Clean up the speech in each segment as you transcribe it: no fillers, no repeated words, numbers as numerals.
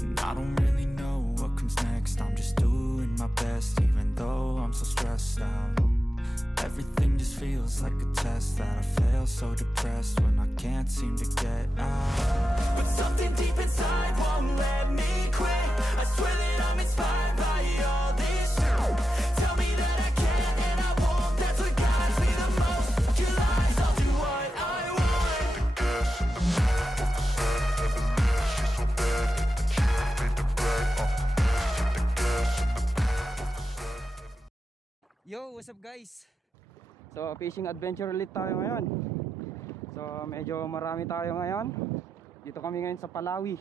And I don't really know what comes next. I'm just doing my best, even though I'm so stressed out. Everything just feels like a test that I fail, so depressed when I can't seem to get out. But something deep inside won't let me quit. I swear that I'm inspired by all this shit. Tell me that I can and I won't. That's what guides me the most. Your lies, I'll do what I want. The gas in the mirror of the sun, and the mirror, she's so bad. The cheers made the bright. The gas in the mirror of the sun. Yo, what's up guys? So fishing adventure ulit tayo ngayon. So medyo marami tayo ngayon. Dito kami ngayon sa Palawi.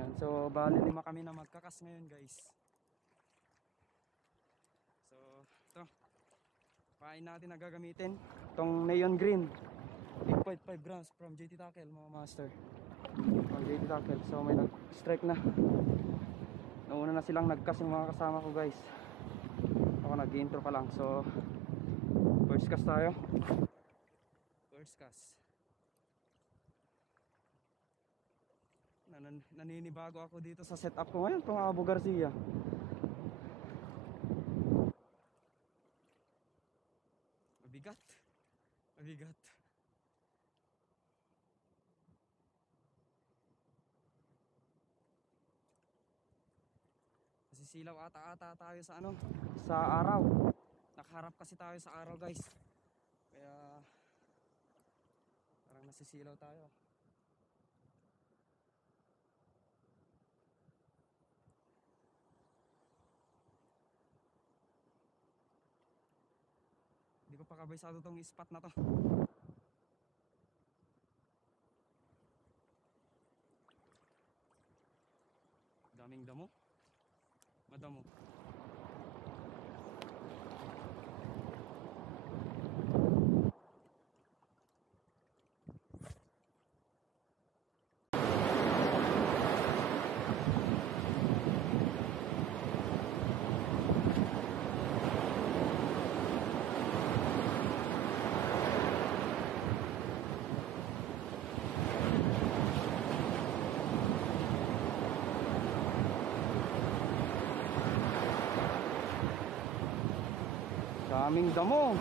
Yan, so bali 5 kami na magkakas ngayon guys. So ito, pain natin na gagamitin itong neon green 8.5 grams from JT Tackle mga master. From JT Tackle. So may nag-strike na. Nauna na silang nagkas yung mga kasama ko guys. Ako nag-intro pa lang. So first cast tayo. First cast. Naninibago ako dito sa setup ko ngayon, itong Abu Garcia. Mabigat. Mabigat. Nasisilaw ata tayo sa ano? Sa araw. Nakaharap kasi tayo sa araw guys. Kaya parang nasisilaw tayo. Hindi ko pa kabaysado tong spot na to. Daming damo. Madamo. Daming damo.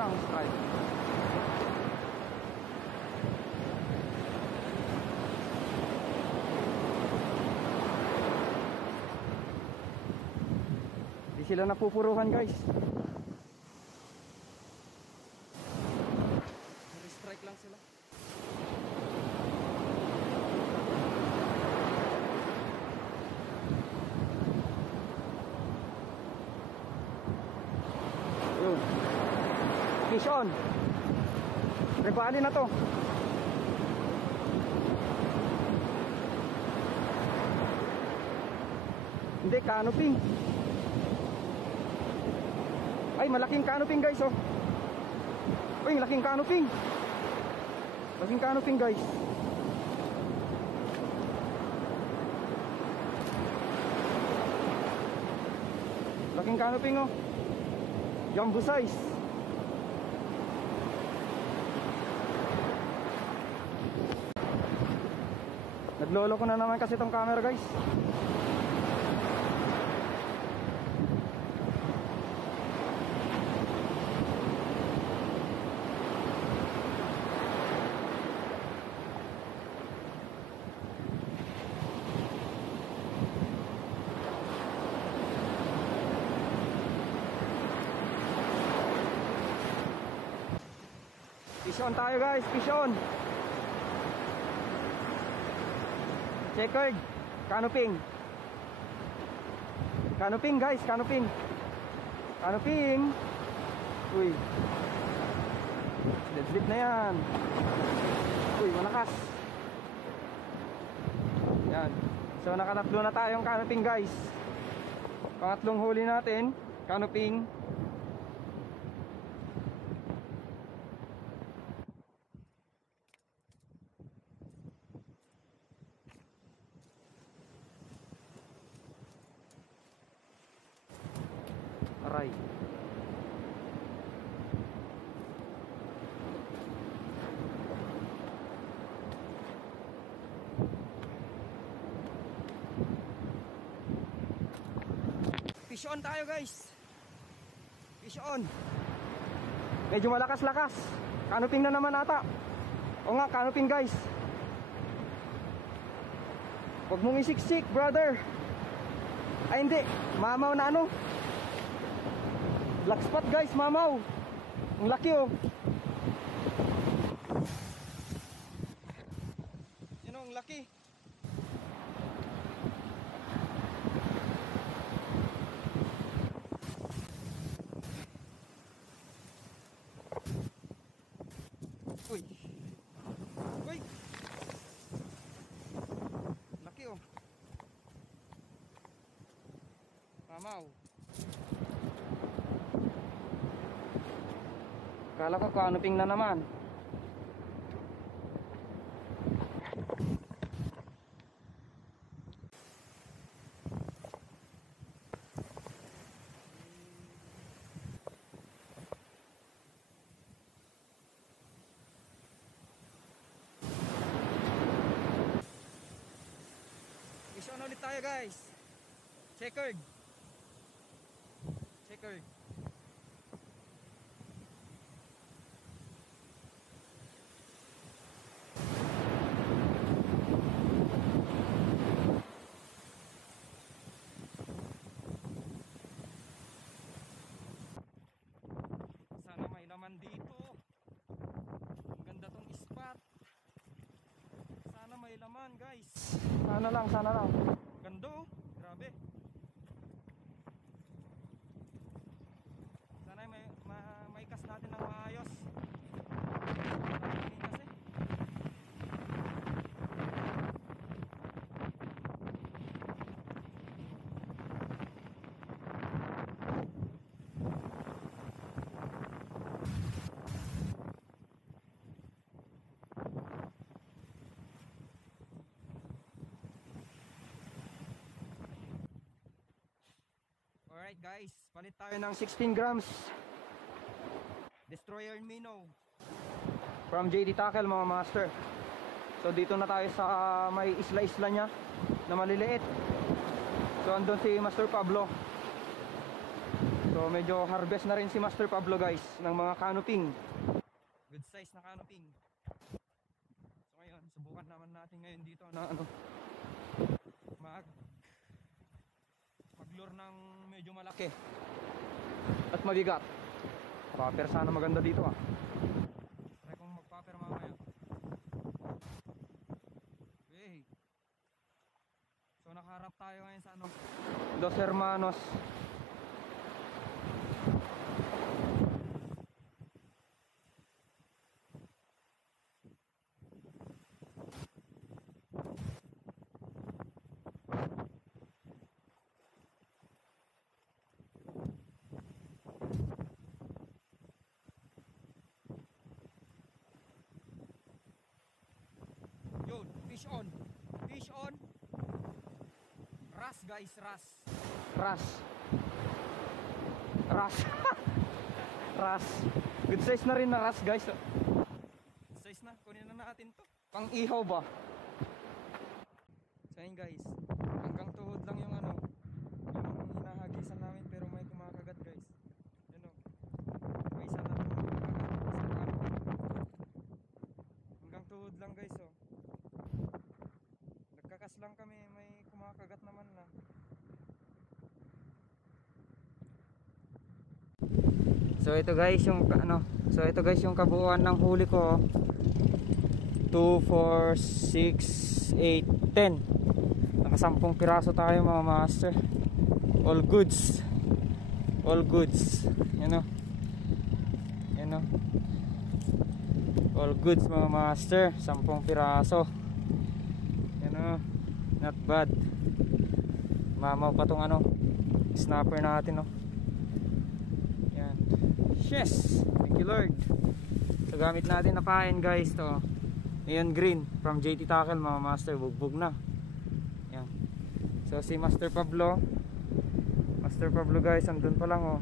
Strike. Di sila napupuruhan guys. Strike lang sila. Yun. Fish on. Rebali na to. Hindi, canopy. Ay, malaking canopy guys oh. Uy, malaking canopy. Malaking canopy guys. Malaking canopy oh. Jumbo size. Naglolo ko na naman kasi itong camera guys. Fish on tayo guys, fish on. Checkered, canoping. Canoping guys, canoping. Canoping. Uy. Dead slip na yan. Uy, malakas. Yan. So nakatatlo na tayong canoping guys. Pangatlong huli natin, canoping. Aray. Fish on tayo guys. Fish on. Medyo malakas-lakas. Canoping na naman ata. O nga, canoping guys. Huwag mong isiksik brother. Ay hindi, mamaw na ano. Black spot guys, mamaw. Ang laki oh. Yun oh, ang laki. Uy. Uy. Laki oh. Mamaw. Kala ko canoping na naman. Fish on ulit tayo guys. Checkered. Checkered. Sana may laman dito. Ang ganda tong spot. Sana may laman guys. Sana lang, sana lang. Ganda oh. Grabe. Sana may cast natin ng maayos. Kasi alright guys, palit tayo ng 16 grams Destroyer Minnow from JD Tackle mga master. So dito na tayo sa may isla-isla nya na maliliit. So andun si Master Pablo. So medyo harvest na rin si Master Pablo guys ng mga canoping. Good size na canoping. So ngayon, subukan naman natin ngayon dito na ano, maglure ng medyo malaki at mabigat. Paper sana maganda dito ah. Try kong magpaper mamaya. Hey. So nakaharap tayo ngayon sa ano, Dos Hermanos. Yun, fish on. Fish on. Ras guys, ras. Ras. Ras. Ras. Good size na rin na ras guys. Good size na, kunin na natin to. Pang ihaw ba? So yun guys, hanggang tuhod lang yung ano, yung hinahagisan namin pero may kumakagat guys. Yun o. May isa na kumakagat. Hanggang tuhod lang guys oh. Nagkakas lang kami, may kumakagat naman na. So ito guys yung ano, so ito guys yung kabuuan ng huli ko. 2, 4, 6, 8, 10. Nakasampung piraso tayo mga master. All goods. All goods. You know. You know. All goods mga master. 10 piraso. You know. Not bad. Mamaw pa tong ano, snapper natin, no. Yan. Yes, thank you Lord. So gamit natin na pain guys to. Neon green from JT Tackle mga master, bugbog na. Yan. So si Master Pablo guys, andun pa lang oh.